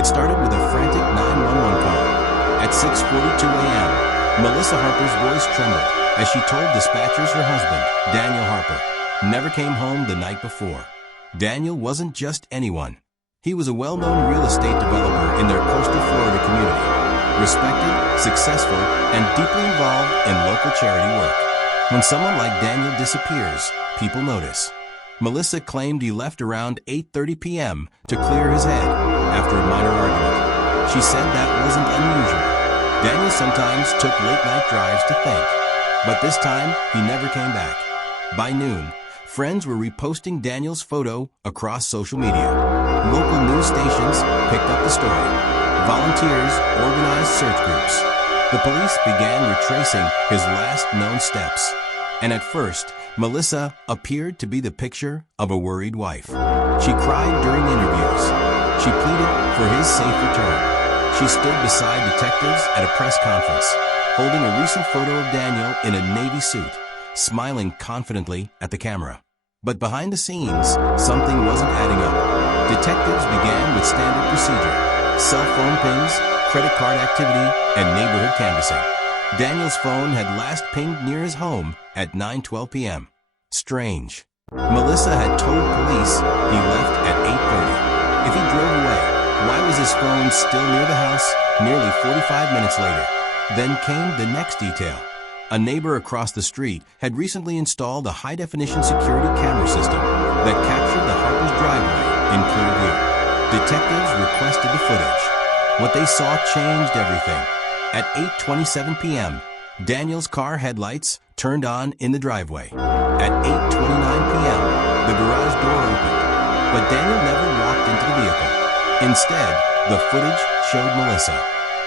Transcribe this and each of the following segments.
It started with a frantic 911 call. At 6:42 a.m., Melissa Harper's voice trembled as she told dispatchers her husband, Daniel Harper, never came home the night before. Daniel wasn't just anyone. He was a well-known real estate developer in their coastal Florida community, respected, successful, and deeply involved in local charity work. When someone like Daniel disappears, people notice. Melissa claimed he left around 8:30 p.m. to clear his head after a minor argument. She said that wasn't unusual. Daniel sometimes took late-night drives to think, but this time he never came back. By noon, friends were reposting Daniel's photo across social media. Local news stations picked up the story. Volunteers organized search groups. The police began retracing his last known steps. And at first, Melissa appeared to be the picture of a worried wife. She cried during interviews. She pleaded for his safe return. She stood beside detectives at a press conference, holding a recent photo of Daniel in a navy suit, smiling confidently at the camera. But behind the scenes, something wasn't adding up. Detectives began with standard procedure: cell phone pings, credit card activity, and neighborhood canvassing. Daniel's phone had last pinged near his home at 9:12 p.m. Strange. Melissa had told police he left at 8:30. If he drove away, why was his phone still near the house nearly 45 minutes later? Then came the next detail. A neighbor across the street had recently installed a high-definition security camera system that captured the Harper's driveway in clear view. Detectives requested the footage. What they saw changed everything. At 8:27 p.m., Daniel's car headlights turned on in the driveway. At 8:29 p.m., the garage door opened, but Daniel never walked into the vehicle. Instead, the footage showed Melissa.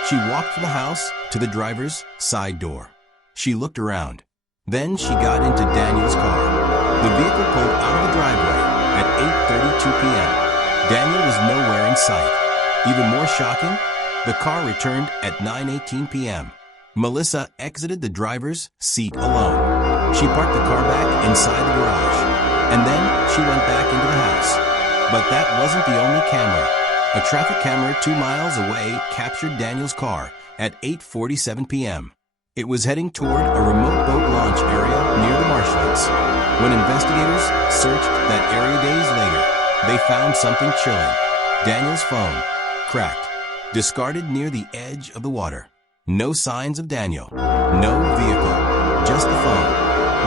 She walked from the house to the driver's side door. She looked around. Then she got into Daniel's car. The vehicle pulled out of the driveway at 8:32 p.m. Daniel was nowhere in sight. Even more shocking, the car returned at 9:18 p.m. Melissa exited the driver's seat alone. She parked the car back inside the garage, and then she went back into the house. But that wasn't the only camera. A traffic camera 2 miles away captured Daniel's car at 8:47 p.m. It was heading toward a remote boat launch area near the marshlands. When investigators searched that area days later, they found something chilling. Daniel's phone, cracked, discarded near the edge of the water. No signs of Daniel. No vehicle. Just the phone.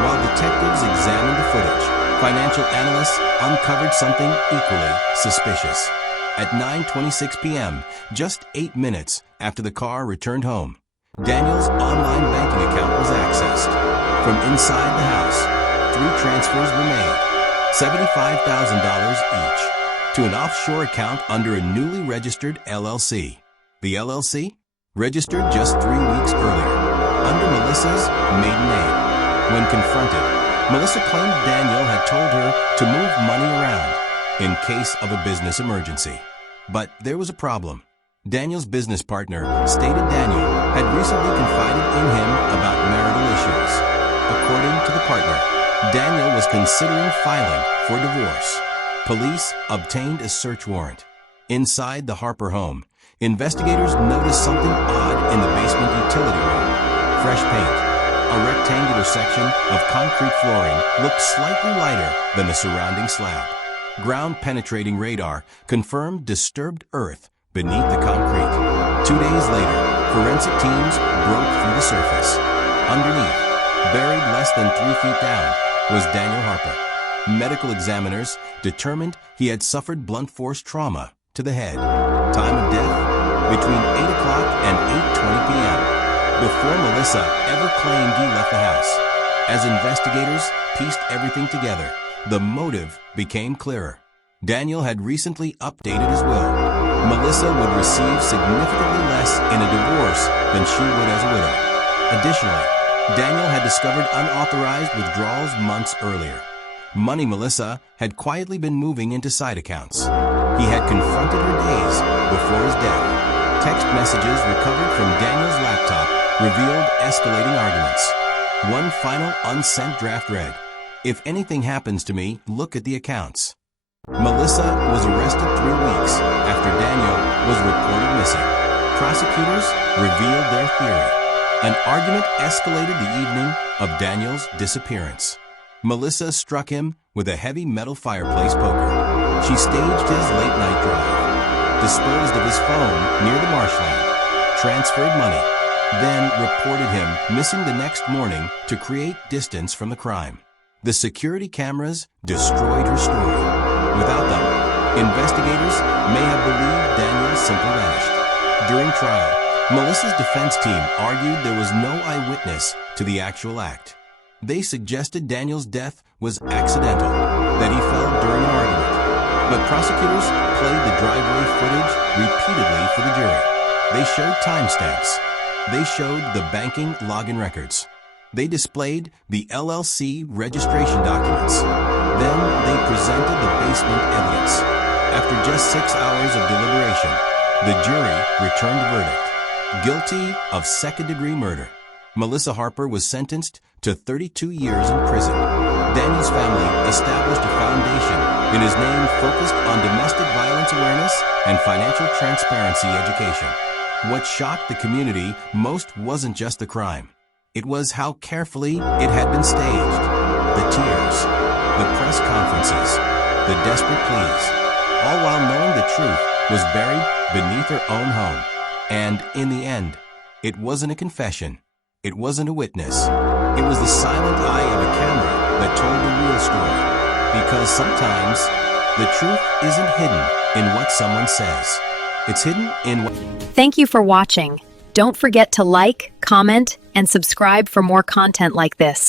While detectives examined the footage, financial analysts uncovered something equally suspicious. At 9:26 p.m., just 8 minutes after the car returned home, Daniel's online banking account was accessed. From inside the house, 3 transfers were made, $75,000 each, to an offshore account under a newly registered LLC. The LLC? Registered just 3 weeks earlier, under Melissa's maiden name. When confronted, Melissa claimed Daniel had told her to move money around in case of a business emergency. But there was a problem. Daniel's business partner stated Daniel had recently confided in him about marital issues. According to the partner, Daniel was considering filing for divorce. Police obtained a search warrant. Inside the Harper home, investigators noticed something odd in the basement utility room. Fresh paint. A rectangular section of concrete flooring looked slightly lighter than the surrounding slab. Ground-penetrating radar confirmed disturbed earth beneath the concrete. 2 days later, forensic teams broke through the surface. Underneath, buried less than 3 feet down, was Daniel Harper. Medical examiners determined he had suffered blunt force trauma to the head. Time of death? Between 8 o'clock and 8:20 p.m. Before Melissa ever claimed he left the house. As investigators pieced everything together, the motive became clearer. Daniel had recently updated his will. Melissa would receive significantly less in a divorce than she would as a widow. Additionally, Daniel had discovered unauthorized withdrawals months earlier. Money Melissa had quietly been moving into side accounts. He had confronted her days before his death. Text messages recovered from Daniel's laptop revealed escalating arguments. One final unsent draft read, "If anything happens to me, look at the accounts." Melissa was arrested 3 weeks after Daniel was reported missing. Prosecutors revealed their theory. An argument escalated the evening of Daniel's disappearance. Melissa struck him with a heavy metal fireplace poker. She staged his late-night drive, disposed of his phone near the marshland, transferred money, then reported him missing the next morning to create distance from the crime. The security cameras destroyed her story. Without them, investigators may have believed Daniel simply vanished. During trial, Melissa's defense team argued there was no eyewitness to the actual act. They suggested Daniel's death was accidental, that he fell during an argument. But prosecutors played the driveway footage repeatedly for the jury. They showed timestamps. They showed the banking login records. They displayed the LLC registration documents. Then they presented the basement evidence. After just 6 hours of deliberation, the jury returned a verdict. Guilty of second-degree murder. Melissa Harper was sentenced to 32 years in prison. Daniel's family established a foundation in his name focused on domestic violence awareness and financial transparency education. What shocked the community most wasn't just the crime. It was how carefully it had been staged. The tears, the press conferences, the desperate pleas, all while knowing the truth was buried beneath her own home. And in the end, it wasn't a confession. It wasn't a witness. It was the silent eye of a camera that told the real story. Because sometimes the truth isn't hidden in what someone says. It's hidden in what... Thank you for watching. Don't forget to like, comment, and subscribe for more content like this.